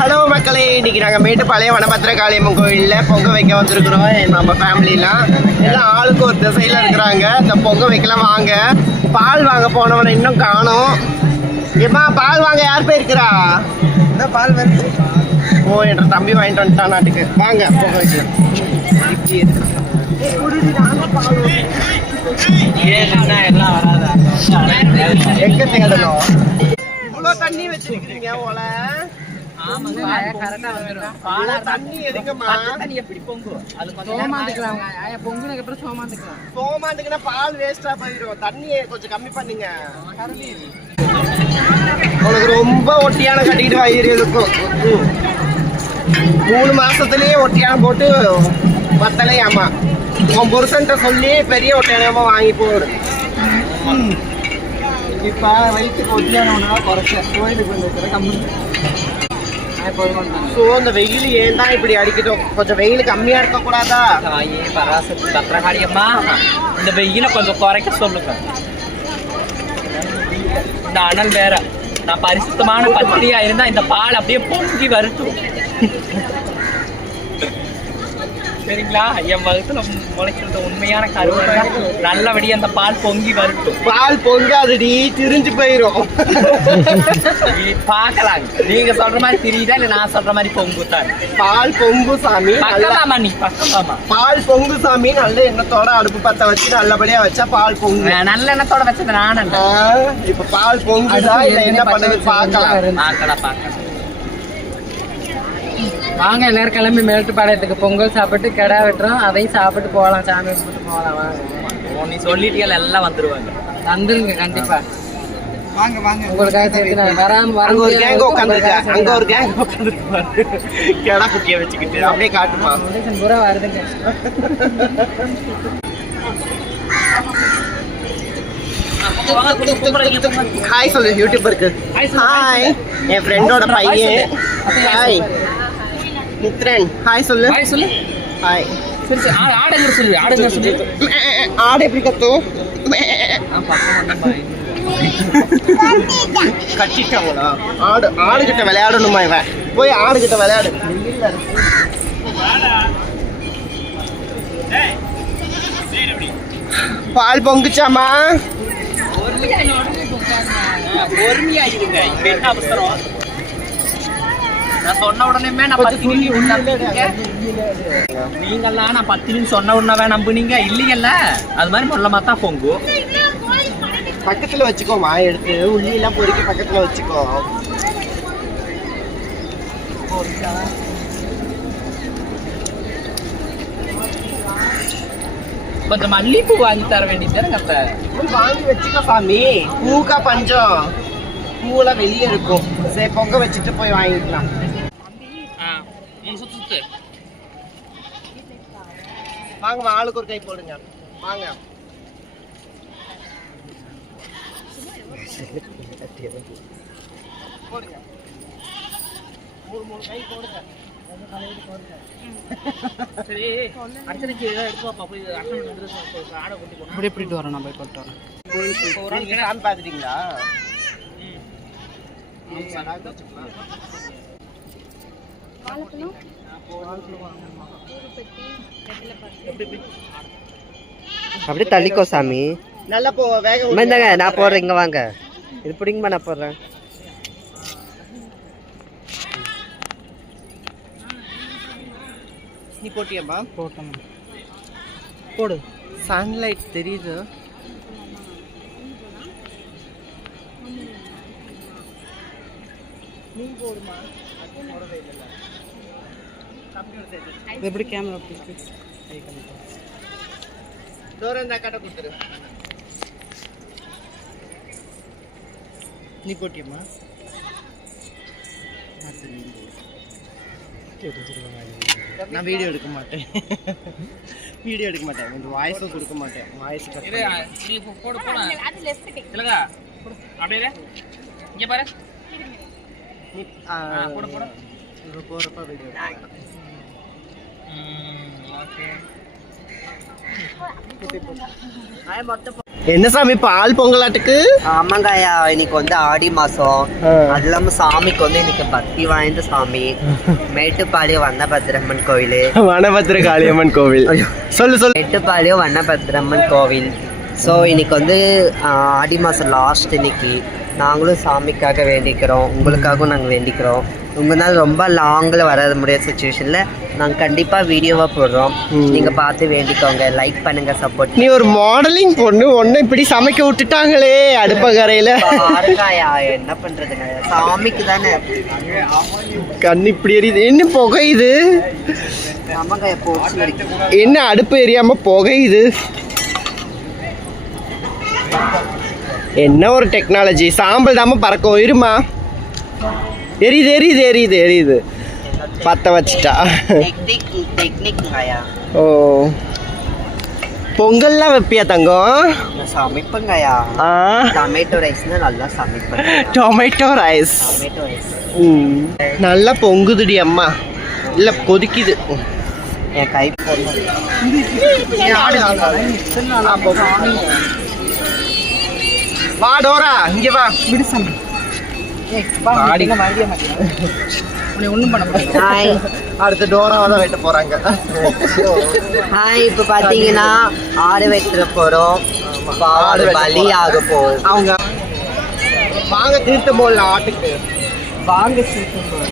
Hello மக்களே, இன்னைக்கு நாங்கள் மேட்டுப்பாளையம் வனபத்திர காளியம்மன் கோயிலில் பொங்கல் வைக்க வந்திருக்கிறோம். நம்ம ஃபேமிலிலாம் எல்லாம் ஆளுக்கு ஒரு திசையில் இருக்கிறாங்க. இந்த பொங்கல் வைக்கலாம் வாங்க. பால் வாங்க போனவனை இன்னும் காணோம். ஏம்மா பால் வாங்க யார் போயிருக்கிறா? இந்த பால் வந்து ஓ என்ற தம்பி வாங்கிட்டு வந்துட்டான் நாட்டுக்கு. வாங்க பொங்கல் வைக்கலாம். எல்லாம் வராதா? எங்க தேடணும்? இவ்வளோ தண்ணி வச்சிருக்கிறீங்க ஓலை. தண்ணி எடுக்கமா எப்படி பொங்கும்? சோமாந்துக்குனா பால் வேஸ்டா போயிடும். தண்ணியை கொஞ்சம் கம்மி பண்ணுங்க. உனக்கு ரொம்ப ஒட்டியான கட்டிக்கிட்டு வயிறு இருக்கும். 3 மாசத்துலயே ஒட்டியான போட்டு பத்தலையாமா. உன் புருஷன்ட்ட சொல்லி பெரிய ஒட்டியானமா வாங்கி போடு. இப்ப வயிற்றுக்கு ஒட்டியானவனா குறைச்ச கோயிலுக்கு வந்து கம்மி. ஸோ இந்த வெயில் ஏன் தான் இப்படி அடிக்கட்டும்? கொஞ்சம் வெயில் கம்மியா இருக்க கூடாதா? பராசக்தி பத்திரகாளியம்மா, இந்த வெயில கொஞ்சம் குறைக்க சொல்லுங்க. இந்த அனல் வேற. நான் பரிசுத்தமான பத்திரியா இருந்தா இந்த பால் அப்படியே பொங்கி வரட்டும். சரிங்களா? என் வகுத்துல முளைக்கிறது உண்மையான கருவறை. நல்லபடியா அந்த பால் பொங்கி வரட்டும். பால் பொங்காதடி, திரிஞ்சு போயிரும். பாக்கலாம். நீங்க சொல்ற மாதிரி தெரியுதா இல்ல நான் சொல்ற மாதிரி பொங்குத்தான்? பால் பொங்கு சாமி. பக்கமாமா நீ பக்கமாமா. பால் பொங்கு சாமி. நல்ல எண்ணத்தோட அடுப்பு பத்த வச்சு நல்லபடியா வச்சா பால் பொங்கு. நல்ல எண்ணத்தோட வச்சது நானும். இப்ப பால் பொங்குதா இல்ல என்ன பண்ணுது பாக்கலாம். பாக்கலாம். வாங்க எல்லாரும் கிளம்பி மேட்டுப்பாளையத்துக்கு பொங்கல் சாப்பிட்டு கிடா வெட்டுறோம். அதையும் சாப்பிட்டு போகலாம். சாமி கும்பிட்டு போகலாம். வாங்க. நீ சொல்லிட்டீங்க எல்லாம் வந்துருவாங்க. வந்துருங்க கண்டிப்பா. வாங்க வாங்க. உங்களுக்காக வராம அங்க ஒரு கேங் உட்காந்துருக்கு. அங்க ஒரு கேங் உட்காந்துருக்கு. கிடா குட்டியை வச்சுக்கிட்டு அப்படியே காட்டுமா. பூரா வருதுங்க. ஹாய் சொல்லு யூடியூபருக்கு. ஹாய் என் ஃப்ரெண்டோட பையன். ஹாய் மித்ரன். ஹாய் சொல்லு. ஹாய் சொல்லு. ஹாய். சரி சரி. ஆடுங்க சொல்லு. ஆடுங்க சொல்லு. ஆடு எப்படி கத்தும்? கட்டிட்டாங்களா? ஆடு கிட்ட விளையாடணுமா? இவன் போய் ஆடு கிட்ட விளையாடு. பால் பொங்குச்சாமா? நான் சொன்ன உடனே நான் 10 நீங்கெல்லாம் நான் 10 சொன்ன உடனே நம்புனீங்க இல்லைங்கல்ல. அது மாதிரி மொல்லமா தான் பொங்கும். பக்கத்துல வச்சுக்கோமா. எடுத்து உள்ளி எல்லாம் பொறுக்கி பக்கத்துல வச்சுக்கோ. கொஞ்சம் மல்லிப்பூ வாங்கி தர வேண்டியது கத்த. வாங்கி வச்சுக்கோ சாமி. பூக்கா பஞ்சம். பூவெல்லாம் வெளியே இருக்கும். சரி பொங்க வச்சுட்டு போய் வாங்கிக்கலாம். வாங்க ஆளுக்கு ஒரு கை போடுங்க. வாங்க. போடுங்க. 3 கை போடுங்க. சரி அர்ச்சனைக்கு எடுத்துவாப்பா. போய் அர்ச்சனை ஆடை கொண்டு போகணும். இப்படி எப்படிட்டு வரோம்? நான் போய் கொண்டு வரேன். சாமி பார்த்துட்டீங்களா? அப்படியே தள்ளிக்கோ சாமி. நல்லா போ. வேகம் இந்தாங்க நான் போடுறேன். இங்க வாங்க. இது பிடிங்கம்மா. நான் போடுறேன். நீ போட்டியம்மா? போட்டோம். போடு. சன்லைட் தெரியுது. நீ போடுமா. எப்படி கேமரா பிடிக்கு? தூரம் இந்த கட்டை கொடுத்துரு. நீ போட்டியம்மா? நான் வீடியோ எடுக்க மாட்டேன். கொஞ்சம் வாய்ஸும் கொடுக்க மாட்டேன். வாய்ஸ் போடு போனா இல்லங்க. அப்படியே இங்க பாரு. போடு போடு. இது போறப்ப வீடியோ. ஓகே. மொத்தம் என்ன சாமி பால் பொங்கலாட்டுக்கு? ஆமாங்கய்யா, இன்னைக்கு வந்து ஆடி மாசம். அது இல்லாம சாமிக்கு வந்து இன்னைக்கு பக்தி வாய்ந்த சாமி. மேட்டுப்பாளையம் வண்ணபத்திரம்மன் கோவில். வனபத்திர காளியம்மன் கோவில். சொல்லு. மேட்டுப்பாளையம் வண்ணபத்திரம்மன் கோவில். ஸோ இன்னைக்கு வந்து ஆடி மாதம் லாஸ்ட் இன்னைக்கு நாங்களும் சாமிக்காக வேண்டிக்கிறோம், உங்களுக்காகவும் நாங்கள் வேண்டிக்கிறோம். உங்களால் ரொம்ப லாங்கில் வர முடியாத சுச்சுவேஷனில் நாங்கள் கண்டிப்பாக வீடியோவாக போடுறோம். நீங்கள் பார்த்து வேண்டிக்கோங்க, லைக் பண்ணுங்கள், சப்போர்ட். நீ ஒரு மாடலிங் பொண்ணு ஒன்று இப்படி சமைக்க விட்டுட்டாங்களே அடுப்பகரையில். பாருங்கய்யா, என்ன பண்ணுறதுங்க, சாமிக்கு தானே. கண் இப்படி எரியுது, என்ன புகையுது? ஆமாங்கய்யா, போச்சு. என்ன அடுப்பு எரியாமல் புகையுது? என்ன ஒரு டெக்னாலஜி! சாம்பல் தாம பறக்கும். இருமா, எரியுது பற்ற வச்சுட்டா. ஓ, பொங்கல்லாம் வைப்பியா தங்கம்? சமைப்பங்கய்யா. டொமேட்டோ ரைஸ்னா நல்லா சமைப்பேன். டொமேட்டோ ரைஸ் நல்லா பொங்குதுடி அம்மா. இல்லை கொதிக்குது. என் கை வா டோரா, இங்க வா. ஒன்றும் பண்ண முடியாது. ஹாய், அடுத்த டோராவை தான் வெட்ட போறாங்க. ஹாய். இப்போ பார்த்தீங்கன்னா ஆடு வெட்டுற போகிறோம். ஆடு பலி ஆக போகும். அவங்க வாங்க தீர்த்தம் போடலாம் ஆட்டுக்கு. வாங்க தீர்த்தம் போடலாம்.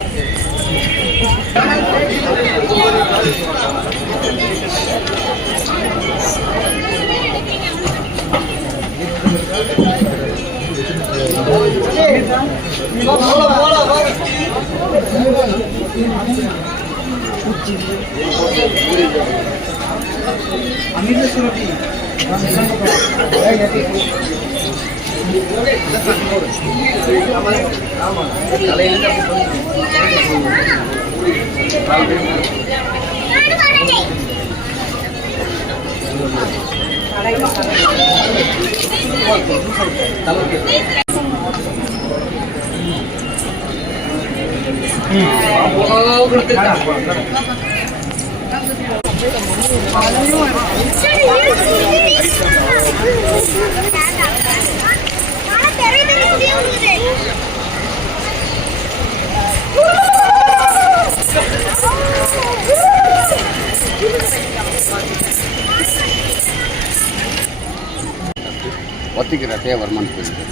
ஒத்திக்கிறதே வருமானம் போயிடுது.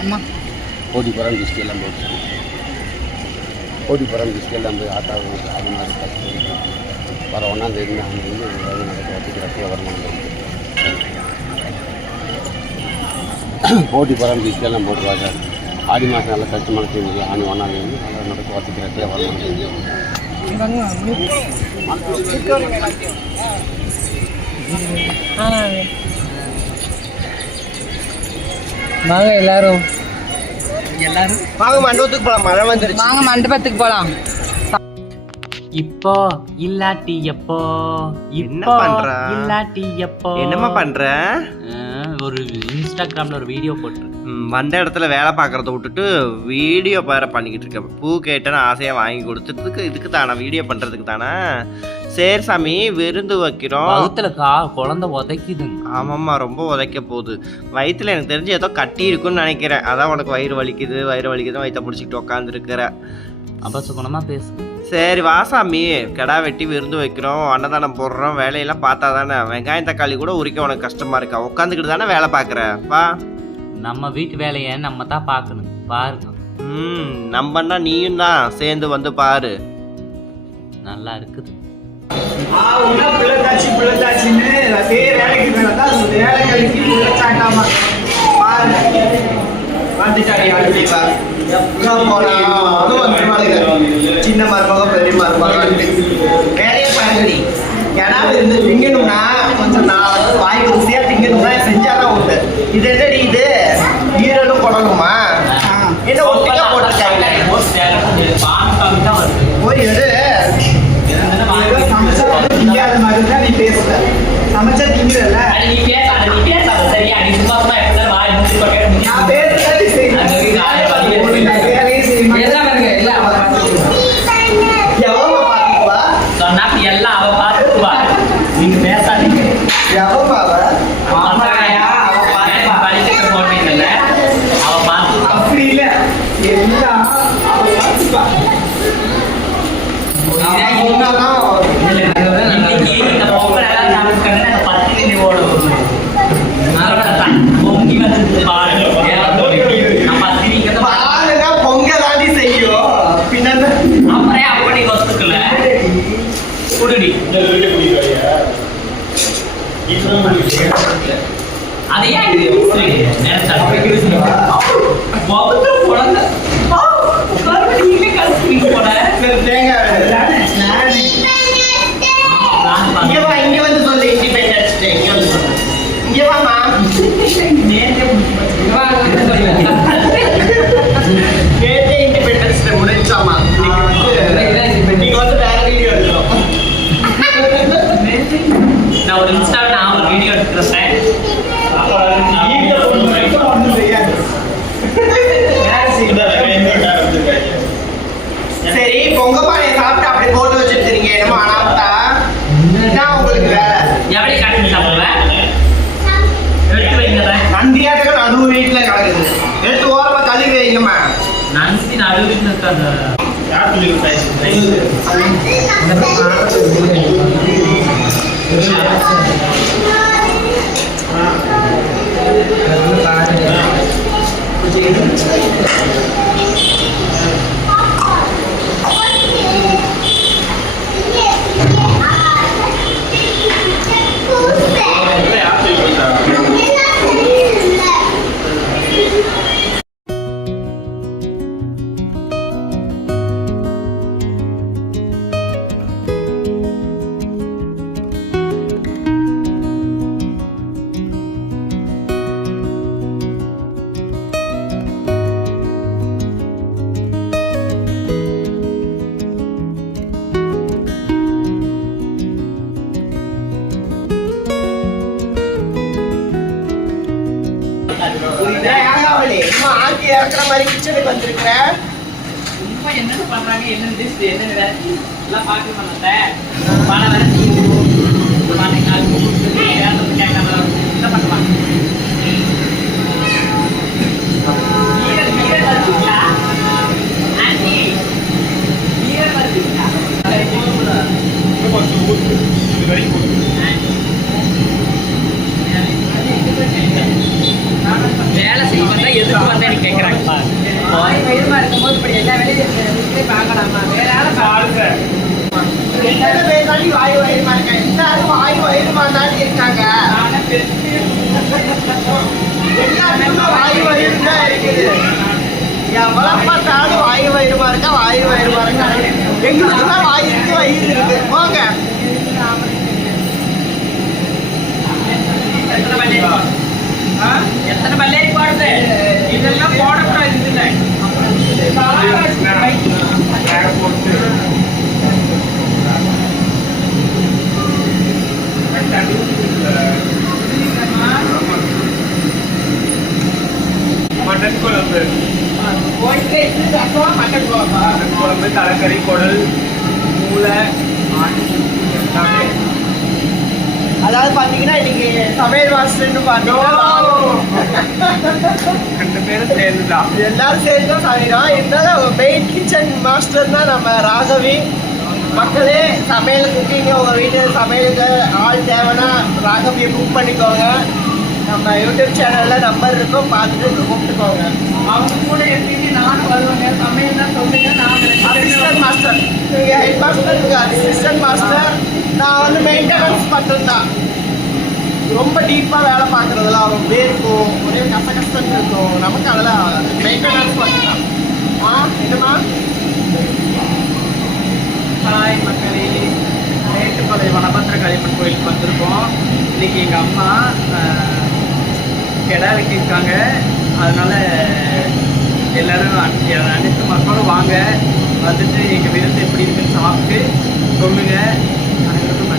அம்மா ஓடிப்புறம் டிஸ்ட்ரி எல்லாம் போட்டு ஓடிப்புறம் டிஸ்ட்ரி எல்லாம் போய் ஆட்டோ அது மாதிரி கஷ்டம் வர ஒன்றாந்தேதி அங்கே நடக்க ஒத்திக்கிறதே வருமானம் போயிடுது. ஓடிப்புறம் டிஸ்ட்ரி எல்லாம் போட்டுருவாங்க. ஆடி மாதம் நல்லா கஷ்டமான செய்யுது. ஆணி ஒன்றாந்தேதி நல்லா நடக்க ஒத்திக்கிறதே வருமானம் போயிடுது. வாங்க எல்லாரும் வாங்க மண்டபத்துக்கு போலாம். மழை வந்துருச்சு. வாங்க மண்டபத்துக்கு போலாம். இப்போ இல்லாட்டி எப்போ என்ன இப்போ பண்ற? இல்லாட்டி எப்போ என்னம்மா பண்ற? ஒரு இன்ஸ்டாகிராம்ல ஒரு வீடியோ போட்டு வந்த இடத்துல வேலை பார்க்கறத விட்டுட்டு வீடியோ வேற பண்ணிக்கிட்டு இருக்கேன். பூ கேட்டேன்னு ஆசையாக வாங்கி கொடுத்துட்டு இதுக்கு தானே வீடியோ பண்ணுறதுக்கு தானே. சரி சாமி, விருந்து வைக்கிறோம். வகுத்துல குழந்தை உதைக்குதுங்க. ஆமாம்மா, ரொம்ப உதைக்க போகுது. வயிற்றுல எனக்கு தெரிஞ்சு ஏதோ கட்டி இருக்குன்னு நினைக்கிறேன். அதான் உனக்கு வயிறு வலிக்குது வயிற்ற பிடிச்சிக்கிட்டு உட்காந்துருக்கிற. அபசகுணமா பேசு. சரி வா சாமி, கிடா வெட்டி விருந்து வைக்கிறோம், அன்னதானம் போடுறோம். வேலையெல்லாம் பார்த்தா தானே. வெங்காயம் தக்காளி கூட உரிக்க உனக்கு கஷ்டமாக இருக்கா? உட்காந்துக்கிட்டு தானே வேலை பார்க்குற. வா, நம்ம வீட்டு வேலையை நம்ம தான் பார்க்கணும். பாருங்க. நம்மன்னா நீயும் தான் சேர்ந்து வந்து பாரு. நல்லா இருக்குது. சின்ன மருமகம் பெரிய மருமகம் வேலையே பாருங்கடி. ஏன்னா இருந்து திங்கணும்னா கொஞ்சம் நான் வந்து வாய் ருசியா திங்கணும்னா செஞ்சாதான் உண்டு. இது என்னடி இது ஈரலும் போடணுமா? என்ன ஒட்டிக்கா போட்டுருக்காங்க? போய் எடு. சமைச்சா திங்காத மாதிரி தான் நீ பேசுற. சமைச்சா திங்கிறல்ல. நான் பேசுறது எல்லாம் அவ பார்த்துக்குவா. நீங்க பேசாதீங்க. எவன் பொங்க தாண்டி செய்யும் பின்ன அப்படி வசத்துக்குள்ள குடுடி அதையா இங்க வந்து சொல்லு இண்டிபெண்டன்ஸ் டே இங்க வந்து சொல்லு இங்க வாமா நேற்று இண்டிபெண்டன்ஸ் டே முடிஞ்சாமா நீங்க வந்து வேற வீடியோ எடுக்கிறோம் நான் ஒரு இன்ஸ்டால நான் ஒரு வீடியோ எடுக்கிறேன் சரி பொங்க பானையை சாப்பிட்டு அப்படி போட்டு வச்சிருக்கீங்க என்னமோ அனாமத்தா இதான் உங்களுக்கு வேலை எப்படி காட்டி சாப்பிடுவேன் எடுத்து வைங்க நந்தியாட்டங்கள் நடுவு வீட்டுல கிடக்குது எடுத்து ஓரமா கழுவி வைங்கம்மா நன்சி நடுவில் இருக்காங்க ஆக்கி இறக்குற மாதிரி கிச்சனுக்கு வந்திருக்கிறேன் என்ன பண்றாங்க என்ன டிஷ் என்ன எல்லாம் பார்க்க மாட்டேன் பணம் வேற என்ன பண்ணுவாங்க வேலை செய்வதா எதுக்கு வந்தா நீ கேட்கறாங்க இருக்கும்போது இப்படி எல்லா வேலையும் பார்க்கலாமா வேற எத்தனை பேர் தாண்டி வாயு வயிறுமா இருக்காங்க எல்லாரும் வாயு வயிறுமா தாண்டி இருக்காங்க எல்லாருக்குமே வாயு வயிறு தான் இருக்குது எவ்வளவு பார்த்தாலும் வாயு வயிறுமா இருக்கா வாயு வயிறுமா இருக்கா எங்களுக்கு தான் வாயு இருக்கு வயிறு இருக்கு போங்க எத்தனை பல்லேரி போடுது இதெல்லாம் போடக்கூடாது இதுல மட்டன் குழம்பு மட்டன் குழம்பு தலைக்கறி குடல் மூளை எல்லாமே அதாவது பாத்தீங்கன்னா இன்னைக்கு சமையல் மாஸ்டர்னு பார்த்தோம் ரெண்டு பேரும் சேர்ந்துதான் எல்லாரும் சேர்ந்து தான் சமைக்கிறோம் இருந்தாலும் மெயின் கிச்சன் மாஸ்டர் தான் நம்ம ராகவி மக்களே சமையல் குக்கிங் உங்கள் வீட்டில் சமையலுக்கு ஆள் தேவைன்னா ராகவியை புக் பண்ணிக்கோங்க நம்ம யூடியூப் சேனலில் நம்பர் இருக்கும் பார்த்துட்டு கூப்பிட்டுக்கோங்க அவங்க கூட எப்பயுமே நானும் வருவாங்க சமையல் தான் சொல்லுங்க அசிஸ்டன்ட் மாஸ்டர் நீங்கள் ஹெட் மாஸ்டர் நீங்கள் அசிஸ்டன்ட் மாஸ்டர் நான் வந்து மெயின்டெனன்ஸ் மட்டும்தான் ரொம்ப டீப்பாக வேலை பார்க்குறதுலாம் ரொம்ப இருக்கும் ஒரே கஷ்டம் இருக்கும் நமக்கு அதெல்லாம் மெயின்டெனன்ஸ் மட்டும்தான் என்னம்மா ஹாய் மக்களே மேட்டுப்பாளையம் வனபத்திரகாளியம்மன் கோயிலுக்கு வந்திருக்கோம் இன்னைக்கு எங்கள் அம்மா கிடா வெட்டியிருக்காங்க அதனால எல்லாரும் அனைத்து மக்களும் வாங்க வந்துட்டு எங்கள் விருந்து எப்படி இருக்குன்னு சாப்பிட்டு சொல்லுங்கள் அனைவருக்கும்